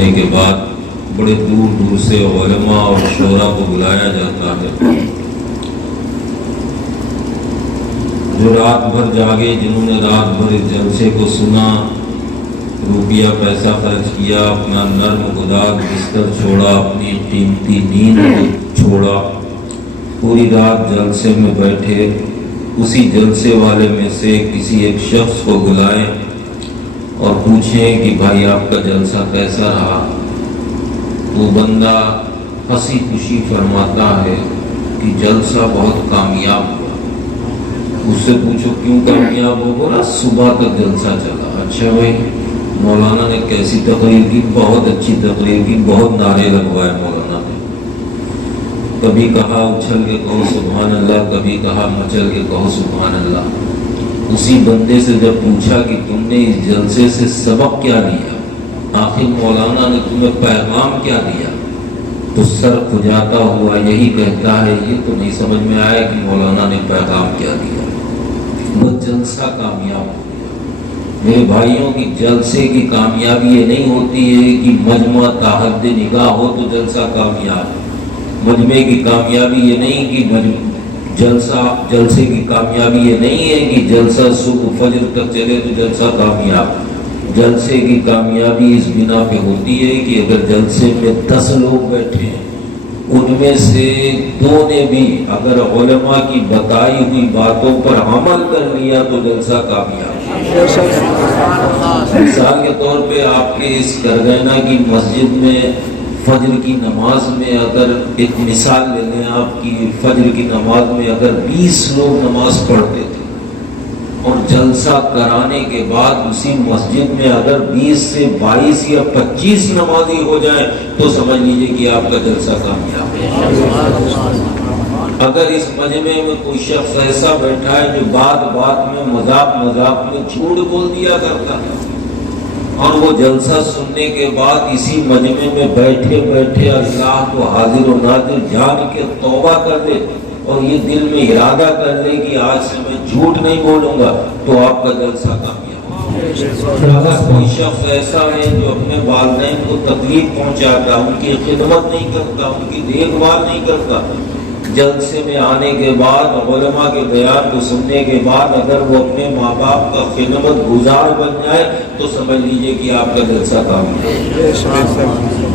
ہونے کے بعد بڑے دور دور سے علماء اور شعراء کو بلایا جاتا ہے، جو رات بھر جاگے، جنہوں نے رات بھر اس جلسے کو سنا، روپیہ پیسہ خرچ کیا، اپنا نرم گداگ بستر چھوڑا، اپنی قیمتی نیند کو چھوڑا، پوری رات جلسے میں بیٹھے، اسی جلسے والے میں سے کسی ایک شخص کو بلائیں اور پوچھیں کہ بھائی آپ کا جلسہ کیسا رہا، وہ بندہ ہنسی خوشی فرماتا ہے کہ جلسہ بہت کامیاب ہوا۔ اس سے پوچھو کیوں کامیاب ہو؟ بولا صبح تک جلسہ چلا۔ اچھا بھائی، مولانا نے کیسی تقریر کی؟ بہت اچھی تقریر کی، بہت نعرے لگوائے مولانا نے، کبھی کہا اچھل کے کہو سبحان اللہ، کبھی کہا مچل کے کہو سبحان اللہ۔ اسی بندے سے جب پوچھا کہ تم نے اس جلسے سے سبق کیا لیا، آخر مولانا نے تمہیں پیغام کیا دیا، تو سر کھجاتا ہوا یہی کہتا ہے یہ تو نہیں سمجھ میں آیا کہ مولانا نے پیغام کیا دیا، وہ جلسہ کامیاب ہو گیا۔ میرے بھائیوں کی جلسے کی کامیابی یہ نہیں ہوتی ہے کہ مجمع تحت نگاہ ہو تو جلسہ کامیاب ہے، مجمع کی کامیابی یہ نہیں کہ جلسے کی کامیابی یہ نہیں ہے کہ جلسہ صبح فجر تک چلے تو جلسہ کامیاب۔ جلسے کی کامیابی اس بنا پہ ہوتی ہے کہ اگر جلسے میں 10 لوگ بیٹھے ہیں، ان میں سے 2 نے بھی اگر علماء کی بتائی ہوئی باتوں پر عمل کر لیا تو جلسہ کامیاب۔ مثال کے طور پہ آپ کے اس کرگینہ کی مسجد میں فجر کی نماز میں اگر ایک مثال لے لیں، آپ کی فجر کی نماز میں اگر 20 لوگ نماز پڑھتے تھے اور جلسہ کرانے کے بعد اسی مسجد میں اگر 20 سے 22 یا 25 نمازی ہو جائیں تو سمجھ لیجئے کہ آپ کا جلسہ کامیاب ہے۔ اگر اس مجمع میں کوئی شخص ایسا بیٹھا ہے جو بات بات میں مذاق میں جھوٹ بول دیا کرتا ہے اور وہ جلسہ سننے کے بعد اسی مجمع میں بیٹھے بیٹھے اللہ کو حاضر و ناظر جان کے توبہ کر دے اور یہ دل میں ارادہ کر لے کہ آج سے میں جھوٹ نہیں بولوں گا، تو آپ کا جلسہ کامیاب ہے۔ اگر کوئی شخص ایسا ہے جو اپنے والدین کو تکلیف پہنچاتا، ان کی خدمت نہیں کرتا، ان کی دیکھ بھال نہیں کرتا، جلسے میں آنے کے بعد علماء کے بیان کو سننے کے بعد اگر وہ اپنے ماں باپ کا خدمت گزار بن جائے تو سمجھ لیجئے کہ آپ کا جلسہ کامیاب ہے۔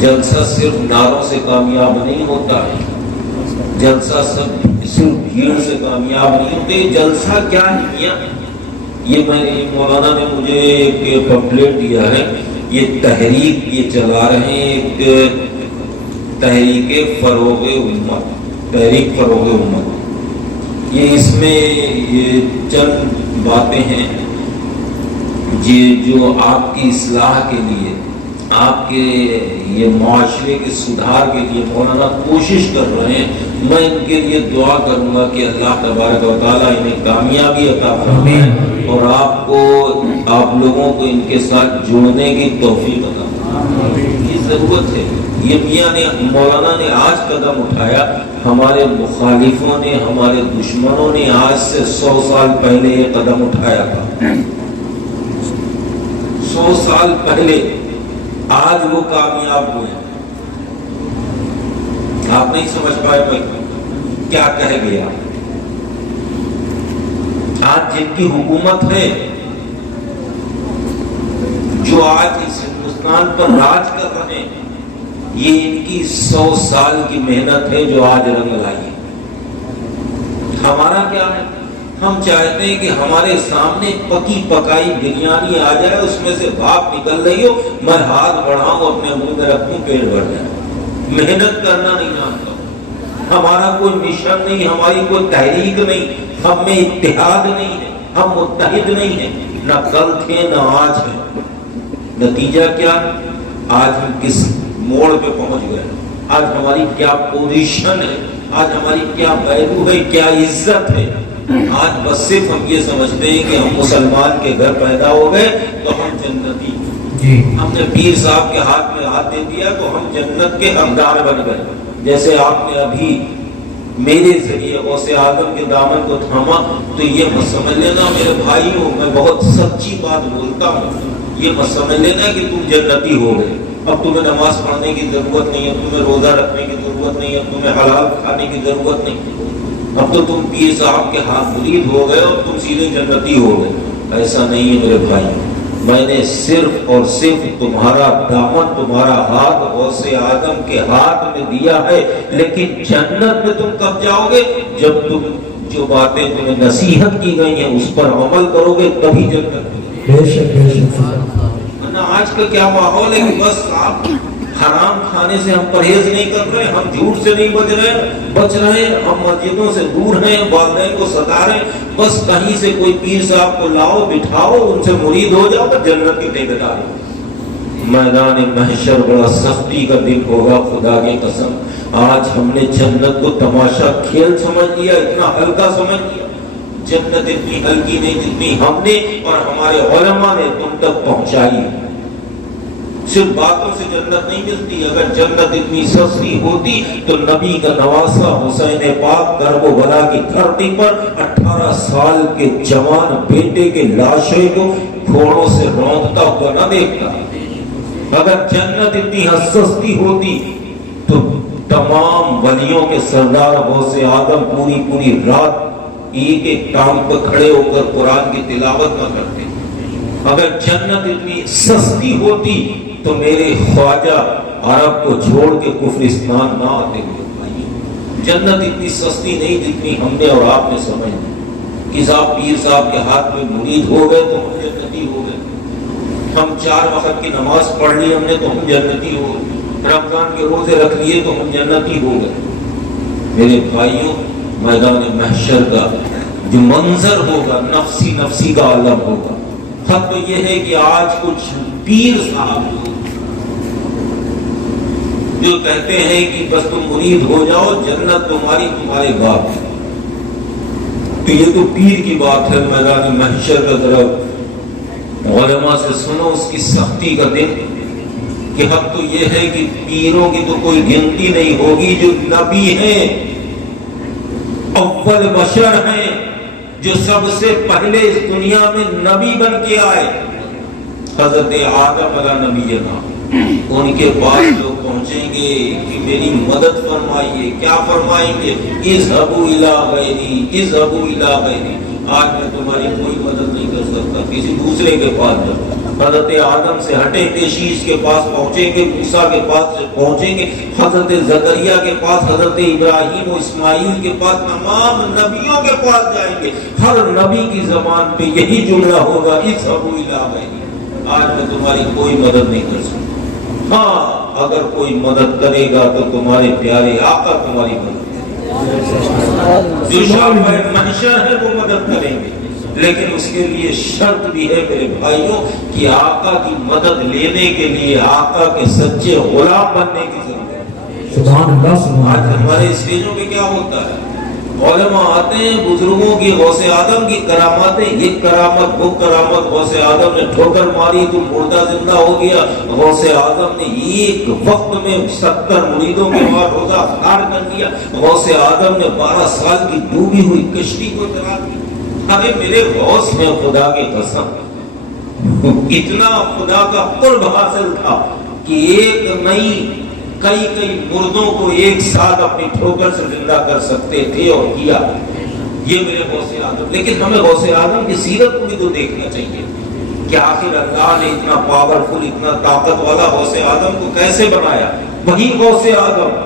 جلسہ صرف نعروں سے کامیاب نہیں ہوتا ہے، جلسہ صرف بھیڑ سے کامیاب نہیں ہوتے۔ جلسہ کیا ہے؟ یہ مولانا نے مجھے ایک پمفلیٹ دیا ہے، یہ تحریک یہ چلا رہے ہیں، ایک تحریک فروغ امت، تحریک فروغ امت۔ یہ اس میں یہ چند باتیں ہیں جو آپ کی اصلاح کے لیے، آپ کے یہ معاشرے کے سدھار کے لیے مولانا کوشش کر رہے ہیں۔ میں ان کے لیے دعا کروں گا کہ اللہ تبارک و تعالیٰ انہیں کامیابی عطا فرمائے اور آپ لوگوں کو ان کے ساتھ جڑنے کی توفیق عطا فرمائے۔ یہ ضرورت ہے، یہ میاں نے مولانا نے آج قدم اٹھایا، ہمارے مخالفوں نے، ہمارے دشمنوں نے آج سے 100 سال پہلے یہ قدم اٹھایا تھا۔ 100 سال پہلے آج وہ کامیاب ہوئے۔ آپ نہیں سمجھ پائے میں کیا کہہ گیا۔ آج جن کی حکومت ہے، جو آج اس ہندوستان پر راج کر رہے ہیں، یہ ان کی 100 سال کی محنت ہے جو آج رنگ لائی ہے۔ ہمارا کیا ہے؟ ہم چاہتے ہیں کہ ہمارے سامنے پکی پکائی بریانی آ جائے، اس میں سے بھاپ نکل رہی ہو، میں ہاتھ بڑھاؤں اپنے منہ میں رکھوں، پیٹ بھر جائے۔ محنت کرنا نہیں جانتا، ہمارا کوئی مشن نہیں، ہماری کوئی تحریک نہیں، ہم میں اتحاد نہیں ہے، ہم متحد نہیں ہیں، نہ کل تھے نہ آج ہیں۔ نتیجہ کیا ہے؟ آج ہم کس موڑ پہ پہنچ گئے، آج ہماری کیا پوزیشن ہے، آج ہماری کیا ویلیو ہے، کیا عزت ہے۔ آج بس صرف ہم یہ سمجھتے ہیں کہ ہم مسلمان کے گھر پیدا ہو گئے تو ہم جنتی، ہم نے پیر صاحب کے ہاتھ میں ہاتھ دے دیا تو ہم جنت کے حقدار بن گئے۔ جیسے آپ نے ابھی میرے ذریعے غوث اعظم کے دامن کو تھاما، تو یہ مت سمجھ لینا میرے بھائیوں، میں بہت سچی بات بولتا ہوں، یہ مت سمجھ لینا کہ تم جنتی ہو گئے۔ اب تمہیں نماز پڑھنے کی ضرورت نہیں، اب تمہیں روزہ رکھنے کی ضرورت نہیں، اب تمہیں حلال کھانے کی ضرورت نہیں، اب تو تم پیر صاحب کے ہاتھ مرید ہو گئے اور تم سیدھے جنتی ہو گئے۔ ایسا نہیں ہے میرے بھائی، میں نے صرف اور صرف تمہارا دامن، تمہارا ہاتھ غوث اعظم کے ہاتھ میں دیا ہے، لیکن جنت میں تم کب جاؤ گے؟ جب تم جو باتیں تمہیں نصیحت کی گئی ہیں اس پر عمل کرو گے، تبھی جنت میں۔ بے شک بے شک۔ آج کا کیا ماحول ہے کہ بس آپ حرام کھانے سے ہم پرہیز نہیں کر رہے، ہم جھوٹ سے نہیں بچ رہے، ہم مسجدوں سے دور ہیں، والدین کو ستا رہے ہیں، بس کہیں سے کوئی پیر صاحب کو لاؤ بٹھاؤ، ان سے مرید ہو جاؤ تو جنت کی ٹھیکیدار ہے۔ میدان محشر بڑا سختی کا دن ہوگا، خدا کی قسم۔ آج ہم نے جنت کو تماشا کھیل سمجھ لیا، اتنا ہلکا سمجھ لیا۔ جنت اتنی ہلکی نہیں جتنی ہم نے اور ہمارے علماء نے تم تک پہنچائی۔ صرف باتوں سے جنت نہیں ملتی، اگر جنت اتنی سستی ہوتی تو نبی کا نواسا حسین پاک کرب و بلا کی دھرتی پر 18 سال کے جوان بیٹے کے لاشیں کو گھوڑوں سے روندا ہوا نہ دیکھتا۔ اگر جنت اتنی سستی ہوتی تو تمام ولیوں کے سردار غوث اعظم پوری رات ایک ایک ٹانگ پر کھڑے ہو کر قرآن کی تلاوت نہ کرتے۔ اگر جنت اتنی سستی ہوتی تو میرے خواجہ عرب کو چھوڑ کے کفرستان نہ آتے ہوئے۔ جنت اتنی سستی نہیں جتنی ہم نے اور آپ نے سمجھ لی کہ صاحب پیر صاحب کے ہاتھ میں مرید ہو گئے تو ہم جنتی ہو گئے، ہم 4 وقت کی نماز پڑھ لی ہم نے تو ہم جنتی ہو گئے، رمضان کے روزے رکھ لیے تو ہم جنتی ہو گئے۔ میرے بھائیوں، میدان محشر کا جو منظر ہوگا نفسی کا عالم ہوگا۔ حق تو یہ ہے کہ آج کچھ پیر صاحب جو کہتے ہیں کہ بس تم مرید ہو جاؤ جنت تمہارے باپ ہے، تو یہ تو پیر کی بات ہے۔ میدان محشر کا طرف علماء سے سنو اس کی سختی کا دن، کہ حق تو یہ ہے کہ پیروں کی تو کوئی گنتی نہیں ہوگی، جو نبی ہیں، اول بشر ہیں، جو سب سے پہلے اس دنیا میں نبی بن کے آئے، حضرت آدم علیہ نبینا، ان کے پاس لوگ پہنچیں گے کہ میری مدد فرمائیے، کیا فرمائیں گے؟ اذهبوا الی غیری، اذهبوا الی غیری، آج میں تمہاری کوئی مدد نہیں کر سکتا، کسی دوسرے کے پاس جاؤ۔ حضرت آدم سے ہٹیں گے، شیش کے پاس پہنچیں گے، موسیٰ کے پاس پہنچیں گے، حضرت زکریا کے پاس، حضرت ابراہیم و اسماعیل کے پاس، تمام نبیوں کے پاس جائیں گے۔ ہر نبی کی زبان پہ یہی جملہ ہوگا، اذهبوا الی غیری، آج میں تمہاری کوئی مدد نہیں کر سکتا۔ ہاں اگر کوئی مدد کرے گا تو تمہارے پیارے آقا تمہاری مدد کریں گے، جو شافع محشر ہے وہ مدد کریں گے، لیکن اس کے لیے شرط بھی ہے میرے بھائیوں کہ آقا کی مدد لینے کے لیے آقا کے سچے غلام بننے کی ضرورت ہے۔ سبحان اللہ۔ آج ہمارے اسٹیجوں پہ کیا ہوتا ہے، علماء آتے ہیں، بزرگوں کی غوث اعظم کی کراماتیں، یہ کرامت وہ کرامت، غوث اعظم نے ٹھوکر ماری تو مردہ زندہ ہو گیا، غوث اعظم نے ایک وقت میں 70 مریدوں کے بعد روزہ افطار کر دیا، غوث اعظم نے 12 سال کی ڈوبی ہوئی کشتی کو چلا دیا۔ ارے میرے غوث میں خدا کی قسم اتنا خدا کا قرب حاصل تھا کہ ایک نہیں کئی مردوں کو ایک ساتھ اپنی ٹھوکر سے زندہ کر سکتے تھے اور کیا، یہ میرے غوث اعظم۔ لیکن ہمیں غوث اعظم کی سیرت کو بھی تو دیکھنا چاہیے کہ آخر اللہ نے اتنا پاورفل، اتنا طاقت والا غوث اعظم کو کیسے بنایا۔ وہی غوث اعظم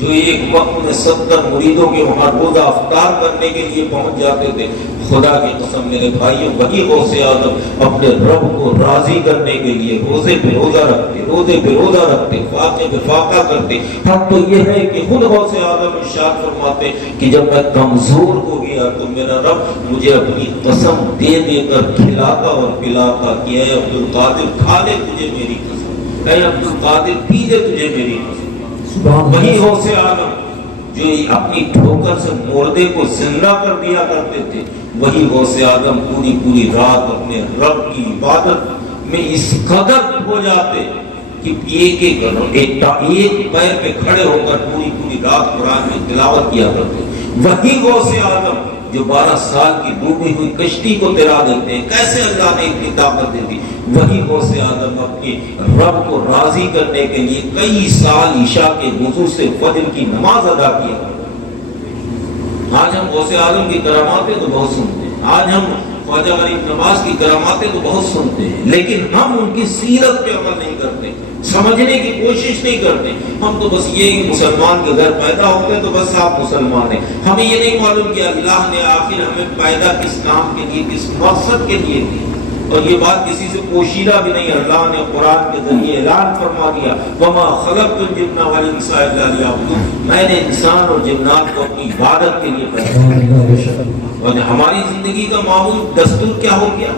جو ایک وقت میں 70 مریدوں کے وہاں روزہ افطار کرنے کے لیے پہنچ جاتے تھے، خدا کی قسم میرے بھائیوں، وہی غوث اعظم اپنے رب کو راضی کرنے کے لیے روزے پہ روزہ رکھتے، روزے پہ روزہ رکھتے، فاقے پہ فاقہ کرتے۔ حق تو یہ ہے کہ خود غوث اعظم ارشاد فرماتے کہ جب میں کمزور ہو گیا تو میرا رب مجھے اپنی قسم دے دے کر کھلاتا اور پلاتا کہ اے عبد القادر کھا لے تجھے میری قسم، اے عبد القادر پی لے تجھے میری قسم۔ وہی غوث اعظم جو اپنی ٹھوکر سے مردے کو زندہ کر دیا کرتے تھے، وہی غوث اعظم پوری رات اپنے رب کی عبادت میں اس قدر ہو جاتے کہ ایک پیر پہ کھڑے ہو کر پوری رات قرآن میں تلاوت کیا کرتے۔ وہی غوث اعظم جو 12 سال کی ڈوبی ہوئی کشتی کو تیرا دیتے ہیں، کیسے اللہ نے اتنی طاقت دے دی؟ وہی غوث اعظم اپنے رب کو راضی کرنے کے لیے کئی سال عشاء کے وضو سے فجر کی نماز ادا کیا۔ آج ہم غوث اعظم کی کراماتیں تو بہت سنتے ہیں، آج ہم خواجہ غریب نواز کی کراماتیں تو بہت سنتے ہیں، لیکن ہم ان کی سیرت پہ عمل نہیں کرتے، سمجھنے کی کوشش نہیں کرتے۔ ہم تو بس یہ مسلمان کے گھر پیدا ہوتے ہیں تو بس آپ مسلمان ہیں، ہمیں یہ نہیں معلوم کہ اللہ نے آخر ہمیں پیدا کس کام کے لیے، کس مقصد کے لیے کی۔ اور یہ بات کسی سے پوشیدہ بھی نہیں، اللہ نے قرآن کے ذریعے اعلان فرما دیا، وَمَا خَلَقْتُ الْجِنَّ وَالْإِنسَ إِلَّا لِيَعْبُدُونِ، میں نے انسان اور جنات کو اپنی عبادت کے لیے پیدا کیا۔ اور ہماری زندگی کا معمول دستور کیا ہو گیا؟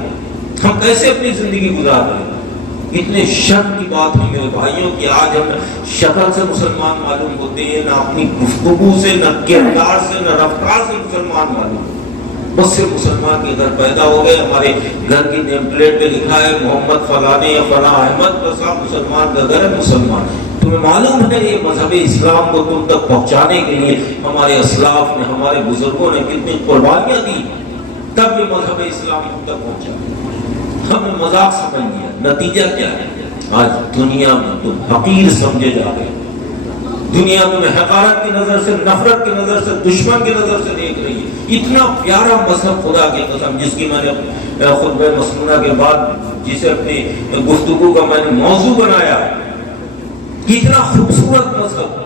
ہم کیسے اپنی زندگی گزار رہے ہیں؟ اتنے شرم کی بات ہے میرے بھائیوں کہ آج ہم شکل سے مسلمان معلوم ہوتے ہیں، نہ اپنی گفتگو سے، نہ کردار سے، نہ رفتار سے مسلمان معلوم ہوتے ہیں۔ بس سے مسلمان کے گھر پیدا ہو گئے، ہمارے گھر کی نیم پلیٹ پہ لکھا ہے محمد فلانے یا فلاں احمد، بس آپ مسلمان کا گھر ہے، مسلمان۔ تمہیں معلوم ہے یہ مذہب اسلام کو تم تک پہنچانے کے لیے ہمارے اسلاف نے، ہمارے بزرگوں نے کتنی قربانیاں دی، تب یہ مذہب اسلام تم تک پہنچا۔ ہم نے مذاق سمجھ لیا، نتیجہ کیا ہے؟ آج دنیا میں تم حقیر سمجھے جا رہے ہیں، دنیا تمہیں حقارت کی نظر سے، نفرت کی نظر سے، دشمن کی نظر سے دیکھ رہی ہے۔ اتنا پیارا مذہب، خدا کی قسم، جس کی میں نے خطبہ مسنونہ کے بعد جسے اپنی گفتگو کا میں نے موضوع بنایا، کتنا خوبصورت مذہب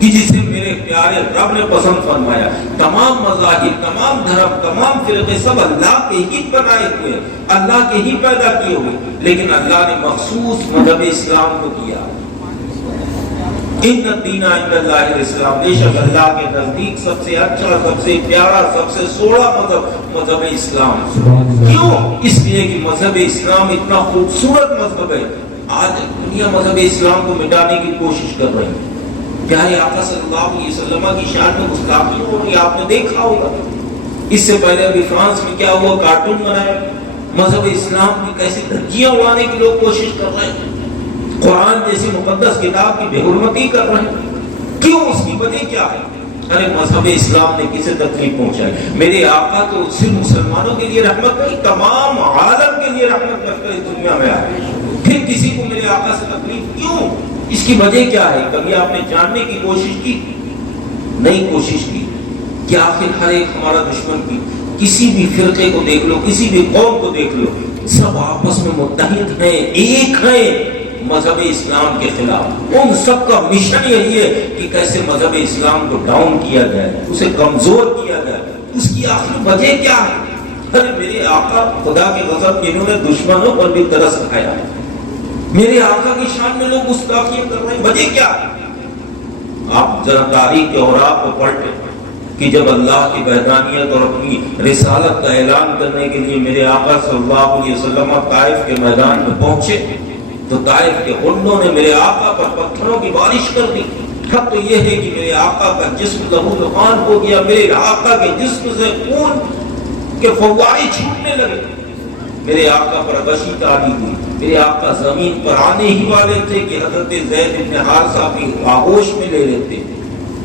کہ جسے میرے پیارے رب نے پسند فرمایا۔ تمام مذاہب، تمام دھرم، تمام فرقے سب اللہ کے ہی بنائے ہوئے، اللہ کے ہی پیدا کیے ہوئے، لیکن اللہ نے مخصوص مذہب اسلام کو کیا۔ ان الدین عند اللہ الاسلام، بے شک اللہ کے نزدیک سب سے اچھا، سب سے پیارا، سب سے سوڑا مذہب اسلام۔ کیوں؟ اس لیے کہ مذہب اسلام اتنا خوبصورت مذہب ہے۔ آج دنیا مذہب اسلام کو مٹانے کی کوشش کر رہی ہے۔ پیارے آقا صلی اللہ علیہ وسلم کی شان میں گستاخی ہو رہی ہے، آپ نے دیکھا ہوگا۔ اس سے پہلے ابھی فرانس میں کیا ہوا، کارٹون بنایا، مذہب اسلام کی کیسی دھجیاں اڑانے کی لوگ کوشش کر رہے ہیں، قرآن جیسی مقدس کتاب کی بے حرمتی کر رہے ہیں۔ کیوں؟ اس کی وجہ کیا ہے؟ ارے مذہب اسلام نے کسے تکلیف پہنچائی؟ میرے آقا تو صرف مسلمانوں کے لیے رحمت نہیں، تمام عالم کے لیے رحمت بن کر اس دنیا میں آئے، پھر کسی کو میرے آقا سے تکلیف کیوں؟ اس کی وجہ کیا ہے؟ کبھی آپ نے جاننے کی کوشش کی؟ نہیں کوشش کی کہ آخر ہر ایک ہمارا دشمن کی، کسی بھی فرقے کو دیکھ لو، کسی بھی قوم کو دیکھ لو، سب آپس میں متحد ہیں، ایک ہیں مذہب اسلام کے خلاف۔ ان سب کا مشن یہی ہے کہ کیسے مذہب اسلام کو ڈاؤن کیا جائے، اسے کمزور کیا جائے۔ اس کی آخر وجہ کیا ہے؟ ارے میرے آقا خدا کے غضب، انہوں نے دشمنوں پر بھی ترس کھایا، میرے آقا کی شان میں لوگ گستاخیاں کر رہے ہیں، وجہ کیا ہے؟ آپ ذرا تاریخ کے اوراق کو پڑھتے کہ جب اللہ کی وحدانیت اور اپنی رسالت کا اعلان کرنے کے لیے میرے آقا صلی اللہ علیہ وسلم طائف کے میدان میں پہنچے تو طائف کے غنڈوں نے میرے آقا پر پتھروں کی بارش کر دی۔ حق تو یہ ہے کہ میرے آقا کا جسم لہو لہان ہو گیا، میرے آقا کے جسم سے خون کے فوارے چھوٹنے لگے، میرے آقا پر غشی تاری ہوئی، میرے آقا زمین پر آنے ہی والے تھے کہ حضرت زید بن حارثہ بھی آغوش میں لے لیتے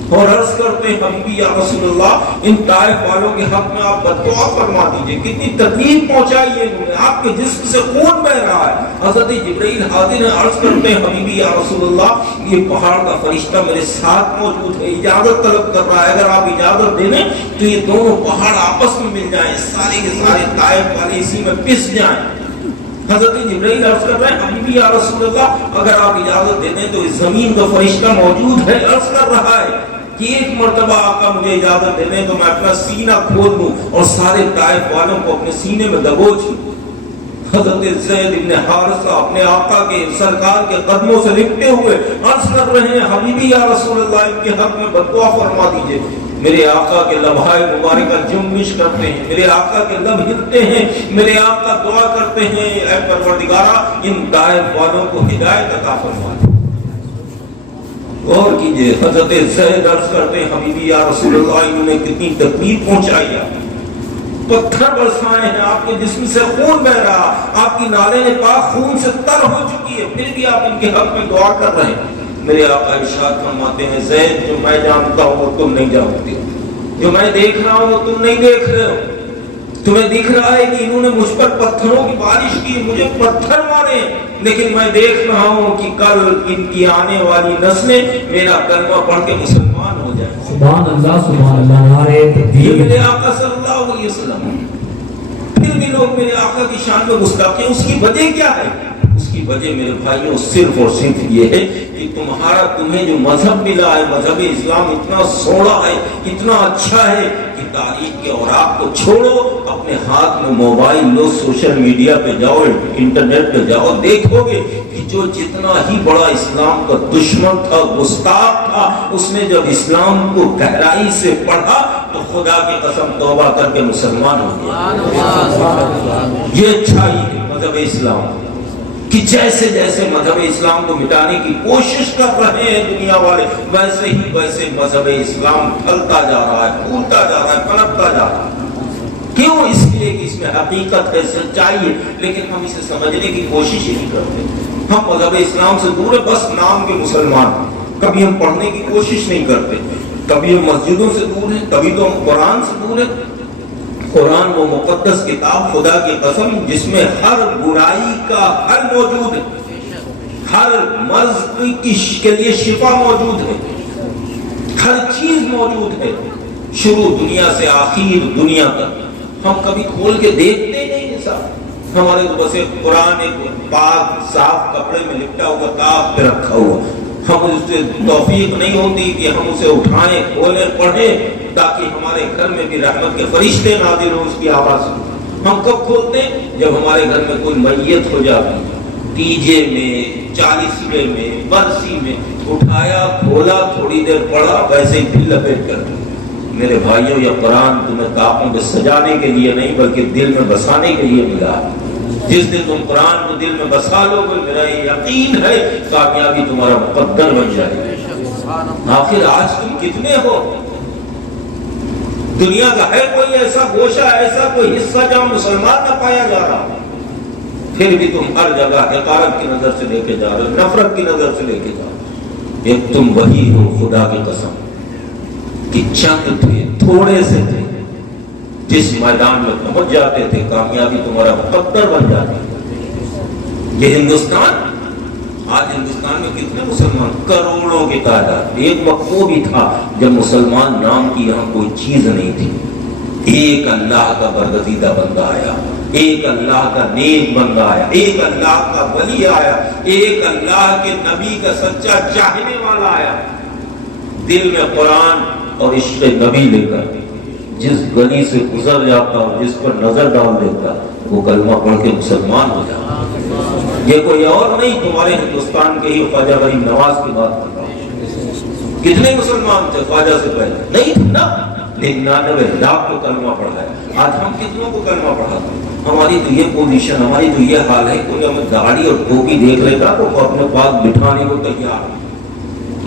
اور عرض کرتے ہیں حبیبی یا رسول اللہ، ان طائف والوں کے حق میں آپ بددعا فرما دیجئے، کتنی تکلیف پہنچائی ہے انہوں نے، آپ کے جسم سے خون بہ رہا ہے۔ حضرت جبرائیل حاضر ہیں، عرض کرتے ہیں حبیبی یا رسول اللہ، یہ پہاڑ کا فرشتہ میرے ساتھ موجود ہے، اجازت طلب کر رہا ہے، اگر آپ اجازت دے دیں تو یہ دونوں پہاڑ آپس میں مل جائیں، سارے کے سارے طائف والے اسی میں پس جائیں۔ حضرت جبرائیل عرض کر رہے ہیں حبیبی یا رسول اللہ، اگر آپ اجازت دے دیں تو اس زمین کا فرشتہ موجود ہے، عرض کر رہا ہے کہ ایک مرتبہ آقا مجھے اجازت دے دیں تو میں اپنا سینہ کھول دوں اور سارے طائف والوں کو اپنے سینے میں دبوچ لوں۔ حضرت زید بن حارثہ اپنے آقا کے سرکار کے قدموں سے لپٹے ہوئے عرض کر رہے ہیں حبیبی یا رسول اللہ، ان کے حق میں بددعا فرما دیجئے۔ میرے آقا کے لبھائے مبارکہ جنبش کرتے ہیں، میرے آقا کے لب ہلتے ہیں، میرے آقا دعا کرتے ہیں اے پروردگارا ان طائف والوں کو ہدایت عطا فرما دے۔ غور کیجئے، حضرت زید عرض کرتے ہیں حبیبی یا رسول اللہ، انہوں نے کتنی تکلیف پہنچائی ہے، پتھر برسائے ہیں، آپ کے جسم سے خون بہ رہا، آپ کی نالے پاک خون سے تر ہو چکی ہے، پھر بھی آپ ان کے حق میں دعا کر رہے ہیں۔ میرے آقا ارشاد فرماتے ہیں زید جو میں جانتا ہوں وہ تم نہیں جانتے، جو میں دیکھ رہا ہوں وہ تم نہیں دیکھ رہے ہو. تمہیں دکھ رہا ہے کہ انہوں نے مجھ پر پتھروں کی بارش کی، مجھے پتھر مارے، لیکن میں دیکھ رہا ہوں کہ کل ان کی آنے والی نسلیں میرا کلمہ پڑھ کے مسلمان ہو جائیں. سبحان اللہ سبحان اللہ. نعرہ یہ تکبیر. میرے آقا صلی اللہ علیہ وسلم. پھر بھی لوگ میرے آقا کی شان میں گستاخی ہیں. اس کی وجہ کیا ہے؟ اس کی وجہ میرے بھائیوں صرف اور صرف یہ ہے کہ تمہیں جو مذہب ملا ہے، مذہب اسلام اتنا سوڑا ہے، اتنا اچھا ہے کہ تاریخ کے اوراق کو چھوڑو، اپنے ہاتھ میں موبائل لو، سوشل میڈیا پہ جاؤ، انٹرنیٹ پہ جاؤ، دیکھو گے کہ جو جتنا ہی بڑا اسلام کا دشمن تھا، گستاخ تھا، اس نے جب اسلام کو گہرائی سے پڑھا تو خدا کی قسم توبہ کر کے مسلمان ہو گیا. یہ اچھائی ہے مذہب اسلام کہ جیسے جیسے مذہب اسلام کو مٹانے کی کوشش کر رہے ہیں دنیا والے، ویسے مذہب اسلام پھلتا جا رہا ہے، پھولتا جا رہا ہے، پنپتا جا رہا ہے. کیوں؟ اس لیے کہ اس میں حقیقت ہے، سچائی ہے، لیکن ہم اسے سمجھنے کی کوشش ہی نہیں کرتے. ہم مذہب اسلام سے دور ہے، بس نام کے مسلمان. کبھی ہم پڑھنے کی کوشش نہیں کرتے، کبھی ہم مسجدوں سے دور ہیں، کبھی تو ہم قرآن سے دور ہیں. قرآن وہ مقدس کتاب خدا کی قسم جس میں ہر برائی کا حل موجود ہے، ہر مرض کے لیے شفا موجود ہے، ہر چیز موجود ہے، شروع دنیا سے آخر دنیا تک. ہم کبھی کھول کے دیکھتے نہیں ہیں صاحب. ہمارے تو بس ایک قرآن ایک پاک صاف کپڑے میں لپٹا ہوا تاخ پہ رکھا ہوا. ہم اس سے توفیق نہیں ہوتی کہ ہم اسے اٹھائیں، کھولیں، پڑھیں تاکہ ہمارے گھر میں بھی رحمت کے فرشتے نازل ہوں، اس کی آواز. ہم کب کھولتے ہیں؟ جب ہمارے گھر میں کوئی میت ہو جاتی، تیجے میں، 40ویں میں، برسی میں، اٹھایا، کھولا، تھوڑی دیر پڑھا، ویسے ہی پھر لپیٹ کر دیا. میرے بھائیوں، یہ قرآن تمہیں طاقوں میں سجانے کے لیے نہیں بلکہ دل میں بسانے کے لیے ملا. جس دن تم قرآن کو دل میں بسا لو گے، میرا یہ یقین ہے کامیابی تمہارا مقدر بن جائے گی. آخر آج تم کتنے ہو؟ دنیا کا ہے کوئی ایسا گوشہ، ایسا کوئی حصہ جہاں مسلمان نہ پایا جا رہا؟ پھر بھی تم ہر جگہ حقارت کی نظر سے لے کے جا رہے، نفرت کی نظر سے لے کے جا رہے. ایک تم وہی ہو خدا کی قسم کہ چند تھے، تھوڑے سے تھے، جس میدان میں پہنچ جاتے تھے کامیابی تمہارا مقدر بن جاتی. یہ ہندوستان، آج ہندوستان میں کتنے مسلمان؟ کروڑوں کی تعداد. ایک وقت وہ بھی تھا جب مسلمان نام کی یہاں کوئی چیز نہیں تھی. ایک اللہ کا برگزیدہ بندہ آیا، ایک اللہ کا نیک بندہ آیا، ایک اللہ کا ولی آیا، ایک اللہ کے نبی کا سچا چاہنے والا آیا. دل میں قرآن اور عشق نبی لے کر جس گلی سے گزر جاتا اور جس پر نظر ڈال دیتا وہ کلمہ پڑھ کے مسلمان ہو جاتا. یہ کوئی اور نہیں، تمہارے ہندوستان کے ہی خواجہ غریب نواز کی بات کرتا ہوں. کتنے مسلمان تھے خواجہ سے پہلے؟ نہیں تھے نا. 99 لاکھ کو کلمہ پڑھا ہے. آج ہم کتنوں کو کلمہ پڑھاتے ہیں؟ ہماری تو یہ پوزیشن، ہماری تو یہ حال ہے. کوئی ہمیں داڑھی اور ٹوپی دیکھ لے گا تو اپنے پاس بٹھانے کو تیار ہے.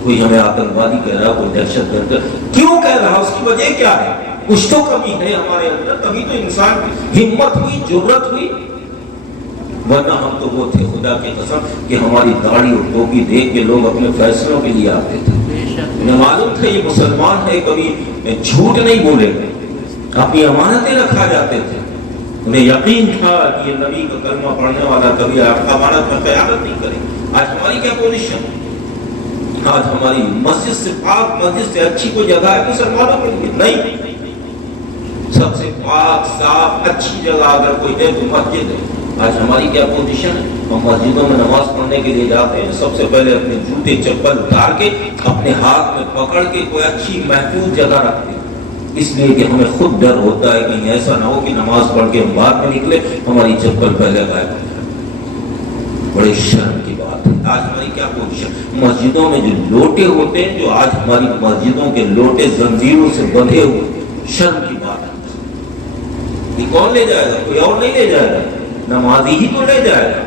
کوئی ہمیں آتنکوادی کہہ رہا، کوئی دہشت گرد. کیوں کہہ رہا؟ اس کی وجہ کیا ہے؟ کچھ تو کمی ہے ہمارے اندر، تبھی تو انسان کی ہمت ہوئی، جرأت ہوئی. ورنہ ہم تو وہ تھے خدا کی قسم کہ ہماری داڑھی اور ٹوپی دیکھ کے لوگ اپنے فیصلوں کے لیے آتے تھے. انہیں معلوم تھا یہ مسلمان ہے، کبھی جھوٹ نہیں بولے گا، اپنی امانتیں رکھا جاتے تھے. انہیں یقین تھا کہ یہ نبی کا کلمہ پڑھنے والا کبھی امانت میں خیانت نہیں کرے. آج ہماری کیا پوزیشن؟ آج ہماری مسجد سے پاک، مسجد سے اچھی کوئی جگہ ہے مسلمانوں کے لیے؟ نہیں. سب سے پاک، صاف، اچھی جگہ اگر کوئی ہے تو مسجد ہے. آج ہماری کیا پوزیشن ہے؟ ہم مسجدوں میں نماز پڑھنے کے لیے جاتے ہیں، سب سے پہلے اپنے جوتے چپل اتار کے اپنے ہاتھ میں پکڑ کے کوئی اچھی محفوظ جگہ رکھتے ہیں. اس لیے کہ ہمیں خود ڈر ہوتا ہے کہ ایسا نہ ہو کہ نماز پڑھ کے ہم باہر میں نکلے ہماری چپل پہلے غائب ہو جائے. بڑے شرم کی بات ہے. آج ہماری کیا پوزیشن؟ مسجدوں میں جو لوٹے ہوتے ہیں، جو آج ہماری مسجدوں کے لوٹے زنجیروں سے بندھے ہوئے، شرم کی بات ہے. یہ کون لے جائے گا؟ کوئی اور نہیں لے جائے گا، نمازی ہی تو لے جائے گا.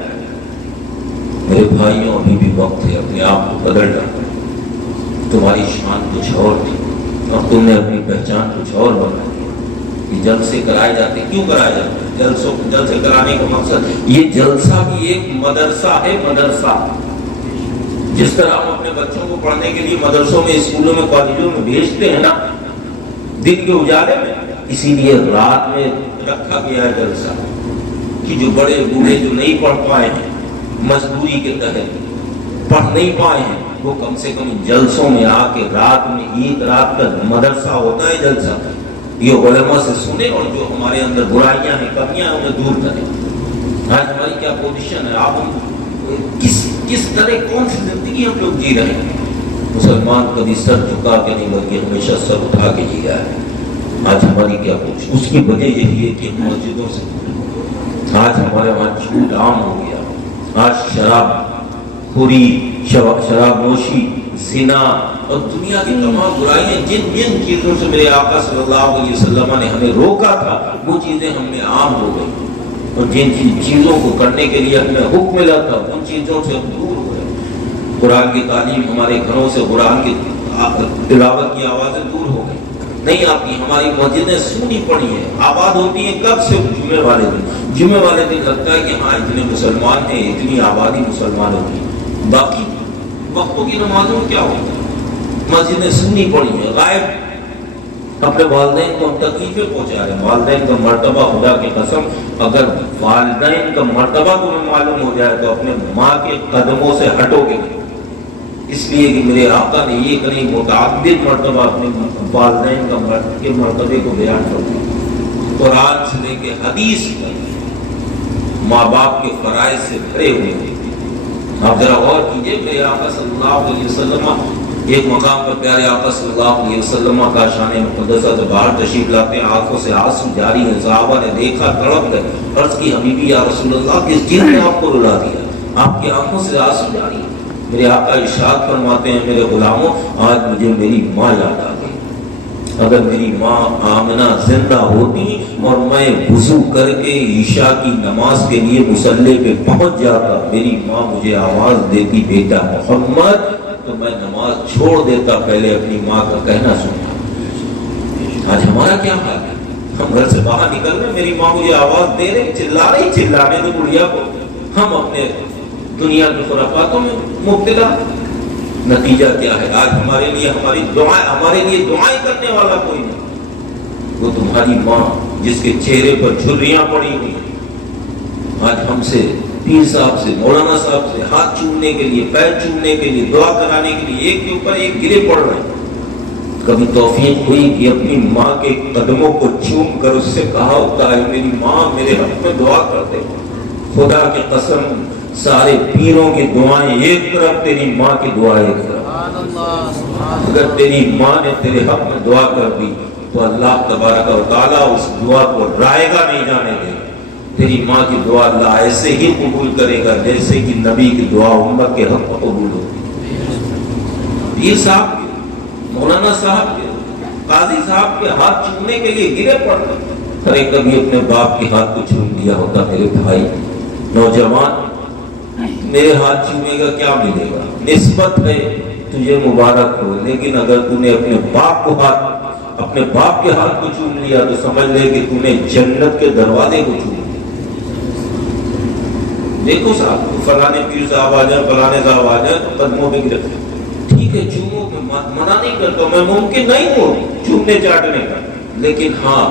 میرے بھائیوں، ابھی بھی وقت ہے اپنے آپ کو بدل ڈالنا. تمہاری شان کچھ اور تھی اور تم نے اپنی پہچان کچھ اور بنا دی. یہ جلسے کرائے جاتے، کیوں کرائے جاتے؟ جلسے کرانے کا مقصد یہ جلسہ بھی ایک مدرسہ ہے. مدرسہ جس طرح ہم اپنے بچوں کو پڑھنے کے لیے مدرسوں میں، اسکولوں میں، کالجوں میں بھیجتے ہیں نا، دن کے اجالے میں، اسی لیے رات میں رکھا گیا ہے جلسہ کہ جو بڑے بوڑھے جو نہیں پڑھ پائے ہیں، مزدوری کے تحت پڑھ نہیں پائے ہیں، وہ کم سے کم جلسوں میں آ کے رات میں، عید رات کا مدرسہ ہوتا ہے جلسہ، یہ علماء سے سنیں اور جو ہمارے اندر برائیاں ہیں، کمیاں ہیں، انہیں دور کریں۔ آج ہماری کیا پوزیشن ہے، آپ کس طرح کون سی زندگی ہم لوگ جی رہے ہیں؟ مسلمان کبھی سر جھکا کے نہیں بلکہ ہمیشہ سر اٹھا کے جی رہا ہے۔ آج ہماری کیا پوزیشن؟ اس کی وجہ یہی ہے کہ مسجدوں سے آج ہمارے وہاں جھوٹ عام ہو گیا۔ آج شراب خوری، شراب نوشی، زنا اور دنیا کی تمام برائیاں، جن چیزوں سے میرے آقا صلی اللہ علیہ وسلم نے ہمیں روکا تھا، وہ چیزیں ہم میں عام ہو گئی، اور جن چیزوں کو کرنے کے لیے ہمیں حکم ملا تھا، ان چیزوں سے ہم دور ہو گئے۔ قرآن کی تعلیم ہمارے گھروں سے، قرآن کی تلاوت کی آوازیں دور ہو گئی، نہیں آتی۔ ہماری مسجدیں سونی پڑی ہیں، آباد ہوتی ہیں کب سے؟ جمعے والے دن۔ جمعے والے دن لگتا ہے کہ ہاں اتنے مسلمان ہیں، اتنی آبادی مسلمانوں کی، باقی وقتوں کی نمازوں میں کیا ہوتا ہے؟ مسجدیں سونی پڑی ہیں، غائب۔ اپنے والدین کو ہم تکلیفیں پہنچا رہے ہیں۔ والدین کا مرتبہ، خدا کی قسم، اگر والدین کا مرتبہ تمہیں معلوم ہو جائے تو اپنے ماں کے قدموں سے ہٹو گے، اس لیے کہ میرے آقا نے یہ نہیں متعدد مرتبہ اپنے والدین کے مرتبے کو بیان کر دیا۔ قرآن سے لے کے حدیث تک ماں باپ کے فرائض سے بھرے ہوئے ہیں۔ آپ ذرا غور کیجئے، میرے آقا صلی اللہ علیہ وسلم ایک مقام پر پیارے آقا صلی اللہ علیہ وسلم کا شان مقدسہ سے باہر تشریف لاتے ہیں، آنکھوں سے آنسو جاری ہیں۔ صحابہ نے دیکھا، تڑپ گئے، عرض کی حبیبی یا رسول اللہ، کس جن نے آپ کو رلا دیا؟ آپ کی آنکھوں سے آنسو جاری ہیں۔ میرے آقا ارشاد فرماتے ہیں، میرے غلاموں، آج مجھے میری ماں یاد آ گئی۔ اگر میری ماں آمنہ زندہ ہوتی اور میں وضو کر کے عشاء کی نماز کے لیے مصلی پہ پہنچ جاتا، میری ماں مجھے آواز دیتی بیٹا محمد، تو میں نماز چھوڑ دیتا، پہلے اپنی ماں کا کہنا سنتا۔ آج ہمارا کیا حال ہے؟ ہم گھر سے باہر نکل رہے، میری ماں مجھے آواز دے رہی، چلا رہی، چلانے تو بڑھیا کو، ہم اپنے دنیا کے خرافاتوں میں مبتلا۔ نتیجہ کیا ہے؟ آج ہمارے لیے دعائیں کرنے والا کوئی نہیں۔ وہ تمہاری ماں جس کے چہرے پر جھریاں پڑی ہوئی ہیں، آج ہم سے، پیر صاحب سے، مولانا صاحب سے ہاتھ چومنے کے لیے، پیر چومنے کے لیے، دعا کرانے کے لیے ایک کے اوپر ایک گرے پڑ رہے ہیں۔ کبھی توفیق ہوئی کہ اپنی ماں کے قدموں کو چوم کر اس سے کہا ہوتا ہے، میری ماں میرے حق میں دعا کر دے؟ خدا کی قسم، سارے پیروں کی دعائیں ایک طرف، تیری ماں کی دعا ایک طرف۔ اگر تیری ماں نے تیرے حق میں دعا کر دی تو اللہ تبارک و تعالیٰ اس دعا کو رائے گا نہیں جانے دے گا۔ تیری ماں کی دعا اللہ ایسے ہی قبول کرے گا جیسے کہ نبی کی دعا امت کے حق میں قبول ہوتی ہے۔ پیر صاحب کے، مولانا صاحب کے، قاضی صاحب کے ہاتھ چومنے کے لیے گرے پڑتے۔ ارے کبھی اپنے باپ کے ہاتھ کو چوم لیا ہوتا میرے بھائی، نوجوان، میرے ہاتھ چومے گا کیا ملے گا؟ نسبت ہے، تجھے مبارک ہو، لیکن اگر تو نے اپنے باپ کے ہاتھ کو چوم لیا تو سمجھ لے کہ تو نے جنت کے دروازے کو چوم لیا۔ دیکھو صاحب، فلانے پیر صاحب آ جائیں، فلانے صاحب آ جائیں تو قدموں پہ گرے، ٹھیک ہے چومو، منع نہیں کرتا، میں ممکن نہیں ہوں چومنے چاٹنے کا، لیکن ہاں